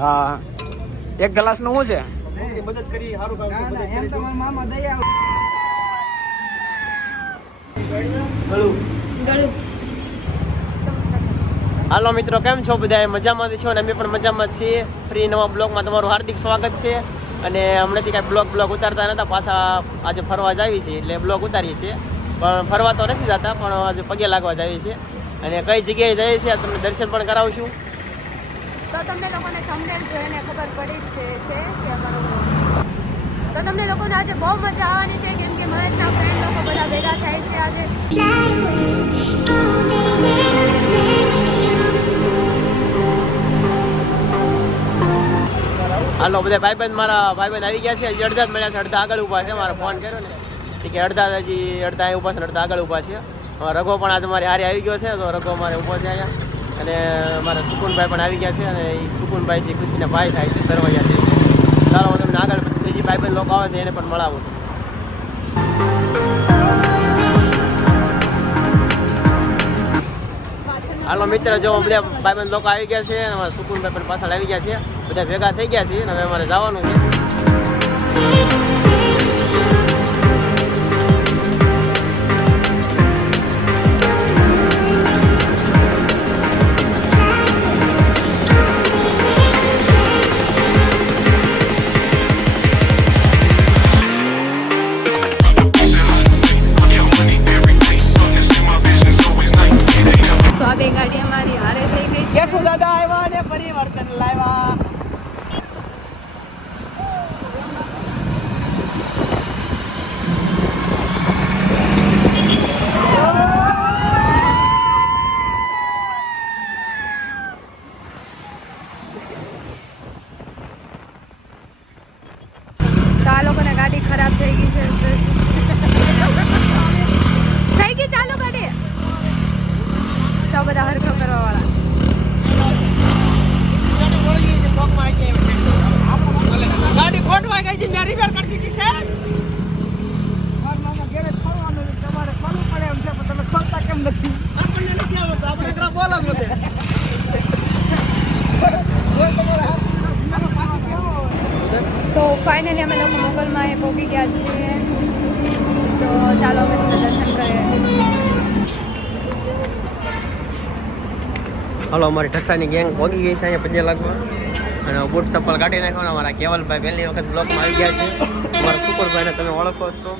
હા એક ગ્લાસ નું શું છે મદદ કરી સારું કામ ના ના એમ તો મારા મામા દયા ગળું. હાલો મિત્રો, કેમ છો બધા? મજામાં છો ને? અમે પણ મજામાં છીએ. ફ્રી નવા બ્લોગમાં તમારું હાર્દિક સ્વાગત છે. અને હમણાંથી કાંઈ બ્લોગ ઉતારતા નહોતા, પાછા આજે ફરવા જ આવી છે એટલે બ્લોગ ઉતારીએ છીએ. પણ ફરવા તો નથી જતા, પણ આજે પગે લાગવા જ આવીએ છીએ. અને કઈ જગ્યાએ જઈએ છીએ તમને દર્શન પણ કરાવશું. તો તમને લોકોને થંબનેલ જોઈને ખબર પડી જ છે કે અમારો તો તમને લોકોને આજે બહુ મજા આવવાની છે, કેમ કે મહેશના ફ્રેન્ડ લોકો બધા ભેગા થાય છે આજે. હાલો બધા ભાઈબંધ, મારા ભાઈબંધ આવી ગયા છે. હજી અડધા જ મળ્યા છે, અડધા આગળ ઊભા છે. મારે ફોન કર્યો ને કે અડધા હજી અડધા અહીં ઊભા છે, અડધા આગળ ઊભા છે. રઘો પણ આજે મારી હારે આવી ગયો છે, તો રઘો મારે ઊભો છે અહીંયા. અને મારા સુકુનભાઈ પણ આવી ગયા છે, અને એ સુકુનભાઈ છે ખુશીના ભાઈ થાય છે, સરવૈયા છે. ચાલો હું તમને આગળ બીજી ભાઈબંધ લોકો આવે છે એને પણ મળાવું. હાલો મિત્ર, જો બધા ભાઈબંધ લોકો આવી ગયા છે, અને અમારા સુકુનભાઈ પણ પાછળ આવી ગયા છે. બધા ભેગા થઈ ગયા છે, અને હવે અમારે જવાનું છે. ગાડી અમારી હારે થઈ ગઈ છે. કેશું દાદા આવ્યા ને પરિવર્તન લાવ્યા. તો આ લોકોને ગાડી ખરાબ થઈ ગઈ છે. થઈ ગઈ ચાલુ ગાડી તો બધા હરખો કરવા વાળા. ગાડી ખોટવા ગઈ છે, મેં રિપેર કરી દીધી છે. મારા મામા ઘરે ખોલવાનું તમારે ખોલવું પડે એમ છે, પણ તમે ખોલતા કેમ નથી? આપણને નથી આવડતું, આપણે એકલા બોલ જ નથી. તો ફાઇનલી અમે લોકો મોગલમાં પહોંચી ગયા છીએ. તો ચાલો અમે તમને દર્શન કરીએ. હાલો, અમારી ઠસ્સાની ગેંગ પહોંચી ગઈ છે અહીંયા પજે લાગવા. અને બૂટ ચપ્પલ કાઢી નાખવાના. અમારા કેવલભાઈ પહેલી વખત બ્લોકમાં આવી ગયા છે. અમારા સુપરભાઈને તમે ઓળખો છો.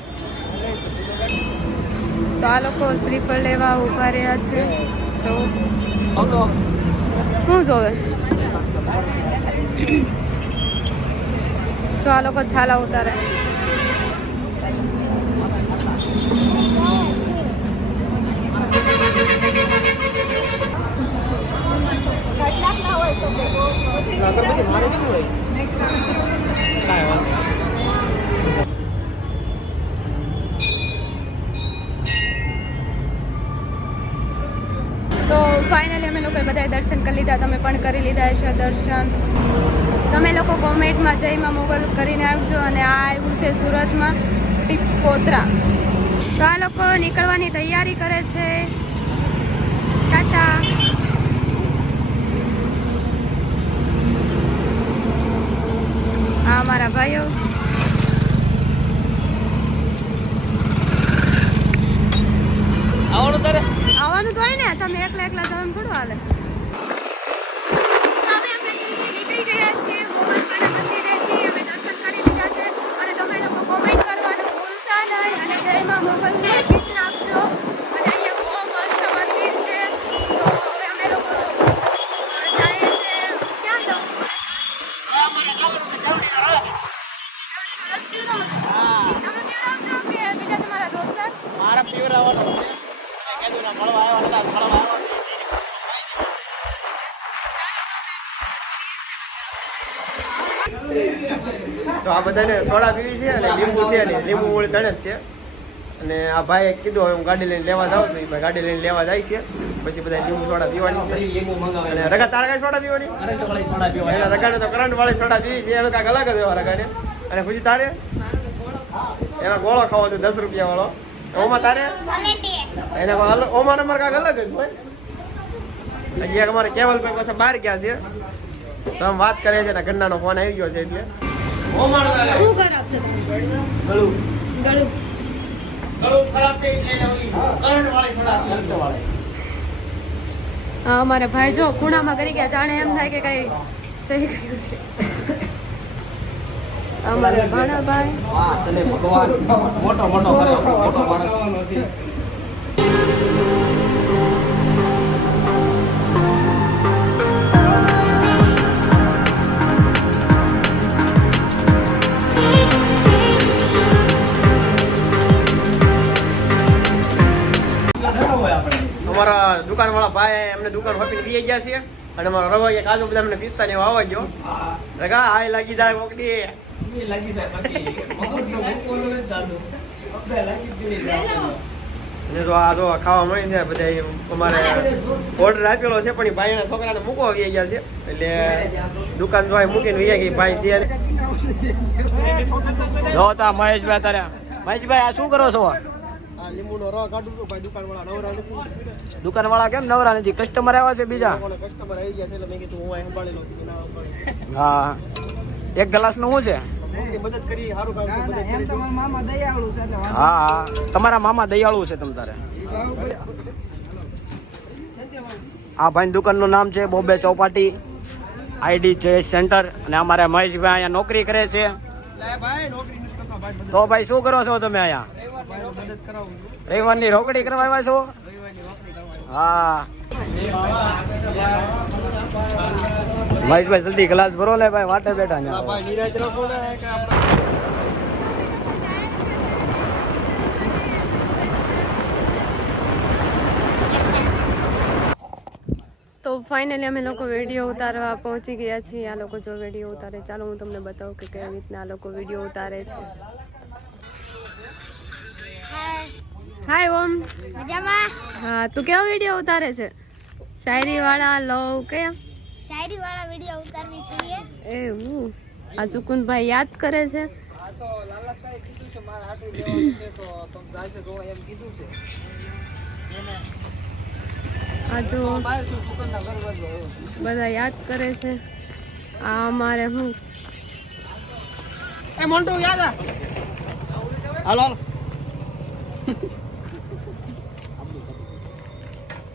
તો આ લોકો શ્રીફળ લેવા ઊભા રહ્યા છે. જો શું જોવે? જો આ લોકો છાલા ઉતારે. તો ફાઇનલી અમે લોકોએ બધાએ દર્શન કરી લીધા. તમે પણ કરી લીધા છે દર્શન. તમે લોકો કોમેન્ટમાં જયમાં મોગલ કરીને આવજો. અને આ આવ્યું છે સુરતમાં ટીપોત્રા. તો આ લોકો નીકળવાની તૈયારી કરે છે. ટાટા. આ અમારા ભાઈઓ. આવવાનું તારે આવવાનું તો હોય ને, તમે એકલા એકલા તમે થોડું હાલે. નીકળી ગયા છીએ મોગલમાના મંદિરેથી. અમે દર્શન કરી લીધા છે. અને તમે લોકો કોમેન્ટ કરવાનું ભૂલતા નહીં. અને જયમાં મોગલને ગીત નાખજો. અને અહીંયા બહુ મસ્ત મંદિર છે. તો હવે અમે લોકો જાય છે. ક્યાં જવું? તમે પીવડાવશો કે બીજા તમારા દોસ્તાર? મારા પીવરાવાનો છે. મળવા આવ્યા હતા, મળવા આવ્યા. તો આ બધાને સોડા પીવી છે, અને લીંબુ છે, અને લીંબુ મૂળ તણે જ છે. અને આ ભાઈએ કીધું હવે હું ગાડી લઈને લેવા જાઉં છું. ભાઈ ગાડી લઈને લેવા જાય છે. પછી બધા લીંબુ સોડા પીવાની છે. અને રગા તારે કઈ સોડા પીવાની? રગાને તો કરંટ વાળી સોડા પીવી છે. એનો કાંઈક અલગ જ હોય રગાને. અને પછી તારે એનો ગોળો ખાવો છે 10 રૂપિયા વાળો. ઓમાં તારે એના ઓમાં નંબર કાંઈક અલગ જ હોય. હજી એક અમારે કેવલભાઈ પાસે બહાર ગયા છે. તો આમ વાત કરે છે ને ઘરનાનો ફોન આવી ગયો છે એટલે શું ખરાબ છે તમારું? ગળું ગળું ખરાબ છે એટલે ઓલી કરંટ વાળી થોડા હા અમારા ભાઈ જો ખૂણામાં કરી ગયા જાણે એમ થાય કે કઈ થઈ ગયું છે અમારા ભાણા ભાઈ વાહ તને ભગવાન મોટો મોટો કરે મોટો માણસ અમારા દુકાન વાળા ભાઈ એમને દુકાન હોપીને વી ગયા છે અને અમારા રવા કાજુ બધા મને પિસ્તા ને વાવા ગયો રગા આય લાગી જાય મોકડી લાગી જાય બાકી મગજનો બપોરનો જ સાદો આપણે લાગી જ નહીં અને તો આ તો ખાવા મળી છે બધા અમારે ઓર્ડર આપેલો છે પણ એ ભાઈના છોકરાને મૂકવા આવી ગયા છે એટલે દુકાન જો મૂકીને વી ગઈ ભાઈ છે જો તા મહેશભાઈ તારે મહેશભાઈ આ શું કરો છો આ લીંબુનો રસ કાઢું છું ભાઈ દુકાનવાળા નવરા નથી દુકાન વાળા કેમ નવરા નથી કસ્ટમર આવ્યા છે બીજા કસ્ટમર આવી ગયા છે એટલે મેં કીધું હું અહીં સંભાળી લઉં છું ના સંભાળી હા એક ગ્લાસ નું શું છે મોટી મદદ કરી સારું કામ ના છે ના એમ તો મારા મામા દયાળુ છે એટલે વાંધો હા હા તમારા મામા દયાળુ છે તમ તારે નહીં. ભાવ આ ભાઈ દુકાનનું નામ છે બોમ્બે ચોપાટી આઈડી છે સેન્ટર અને અમારે મહેશભાઈ અહીંયા નોકરી કરે છે લે ભાઈ નોકરી નથી કરતા ભાઈ મદદ તો ભાઈ શું કરો છો તમે અહીંયા ભાઈ મદદ કરાવું છું રવિવારની રોકડી કરવા આવ્યા છો રવિવારની નોકરી કરવાની હા મહેશભાઈ જલ્દી ગ્લાસ ભરો લે ભાઈ વાટે બેઠા આ ને ભાઈ નિરાજ રાખો ને કે આપણે તો ફાઇનલી અમે લોકો વિડીયો ઉતારવા પહોંચી ગયા છીએ આ લોકો જો વિડીયો ઉતારે ચાલો હું તમને બતાવું કે કેવી રીતના આ લોકો વિડીયો ઉતારે છે હાય ઓમ મજામાં હા તું કેવો વિડીયો ઉતારે છે શાયરી વાળા લવ કયા શાયરી વાળા વિડીયો ઉતારવી જોઈએ એવું આ સુકુનભાઈ યાદ કરે છે આ તો લાલકભાઈ કીધું છે મારે હાટું લેવાનું છે તો તમે જાશે જો એમ કીધું છે એને આ જો બહાર શું સુકનના ઘર બાજુ બધા યાદ કરે છે આ અમારે હું એ મોન્ટુ યાદ આ હાલો હાલો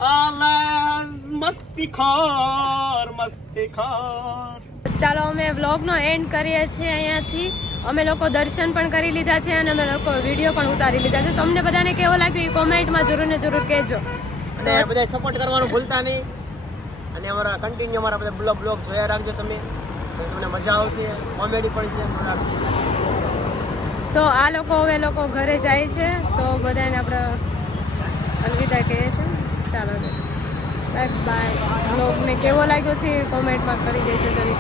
આલા મસ્તી ખોર ચાલો અમે વ્લોગનો એન્ડ કરીએ છીએ અહીંયાથી અમે લોકો દર્શન પણ કરી લીધા છે અને અમે લોકો વિડીયો પણ ઉતારી લીધા છે તમને બધાને કેવો લાગ્યો એ કોમેન્ટમાં જરૂર ને જરૂર કહેજો અને બધા સપોર્ટ કરવાનું ભૂલતા નહીં અને અમારા કન્ટિન્યુ અમારા બધા બ્લોગ જોયા રાખજો તમે તમને મજા આવશે કોમેડી પણ છે તો આ લોકો હવે લોકો ઘરે જાય છે તો બધાને આપણે અલવિદા કહીએ છીએ ચાલો બાય બાય બ્લોગને કેવો લાગ્યો છે કોમેન્ટમાં કરી દેજો જરી